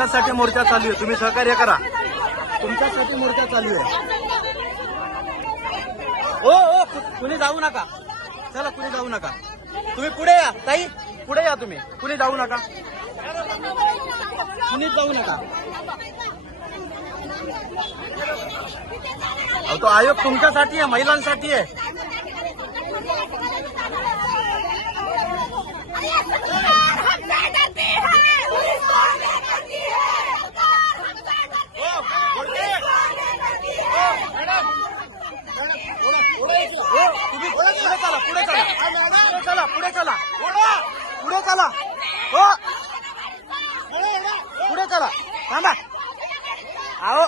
तुमच्यासाठी मोर्चा चालू आहे. तुम्ही सहकार्य करा. तुमच्यासाठी मोर्चा चालू आहे. हो हो कुणी जाऊ नका. चला कुणी जाऊ नका. तुम्ही पुढे या ताई. पुढे या तुम्ही. कुणी जाऊ नका. कुणीच जाऊ नका. तो आयोग तुमच्यासाठी आहे महिलांसाठी आहे हो, तुम्ही पुढे चला पुढे चला पुढे चला पुढे चला पुढे चला हो पुढे चला थांबा अहो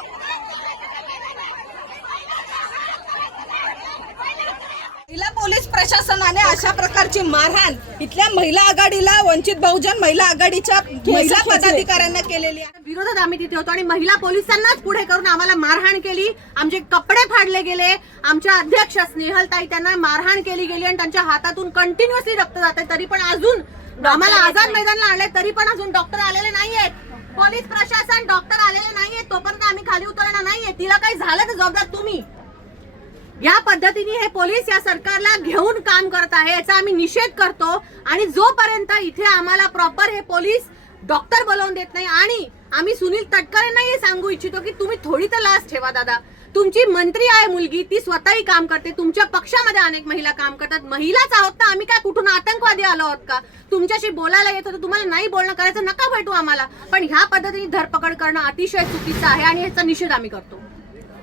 महिला पोलीस प्रशासनाने अशा प्रकारची मारहाण इथल्या महिला आघाडीला वंचित बहुजन महिला आघाडीच्या महिला पदाधिकाऱ्यांना केलेली आहे. विरोधात आम्ही तिथे होतो आणि महिला पोलिसांनाच पुढे करून आम्हाला मारहाण केली. आमचे कपडे फाडले गेले. आमच्या अध्यक्ष स्नेहलताई त्यांना मारहाण केली गेली आणि त्यांच्या हातातून कंटिन्युअसली रक्त जात आहे. तरी पण अजून आम्हाला आझाद मैदानला आणले. तरी पण अजून डॉक्टर आलेले नाहीयेत. पोलीस प्रशासन डॉक्टर आलेले नाहीयेत. तोपर्यंत आम्ही खाली उतरणार नाहीये. तिला काही झालं तर जबाबदार तुम्ही. या पद्धतीने हे पोलीस या सरकारला घेऊन काम करत आहे याचा आम्ही निषेध करतो. आणि जोपर्यंत इथे आम्हाला प्रॉपर हे पोलीस डॉक्टर बोलवून देत नाही आणि आम्ही सुनील तटकरेंना हे सांगू इच्छितो की तुम्ही थोडी तर लाच ठेवा दादा. तुमची मंत्री आहे मुलगी ती स्वतःही काम करते तुमच्या पक्षामध्ये अनेक महिला काम करतात. महिलाच आहोत ना आम्ही काय कुठून आतंकवादी आलो आहोत का? तुमच्याशी बोलायला येत होतं तुम्हाला नाही बोलणं करायचं नका भेटू आम्हाला. पण ह्या पद्धतीने धरपकड करणं अतिशय चुकीचं आहे आणि याचा निषेध आम्ही करतो.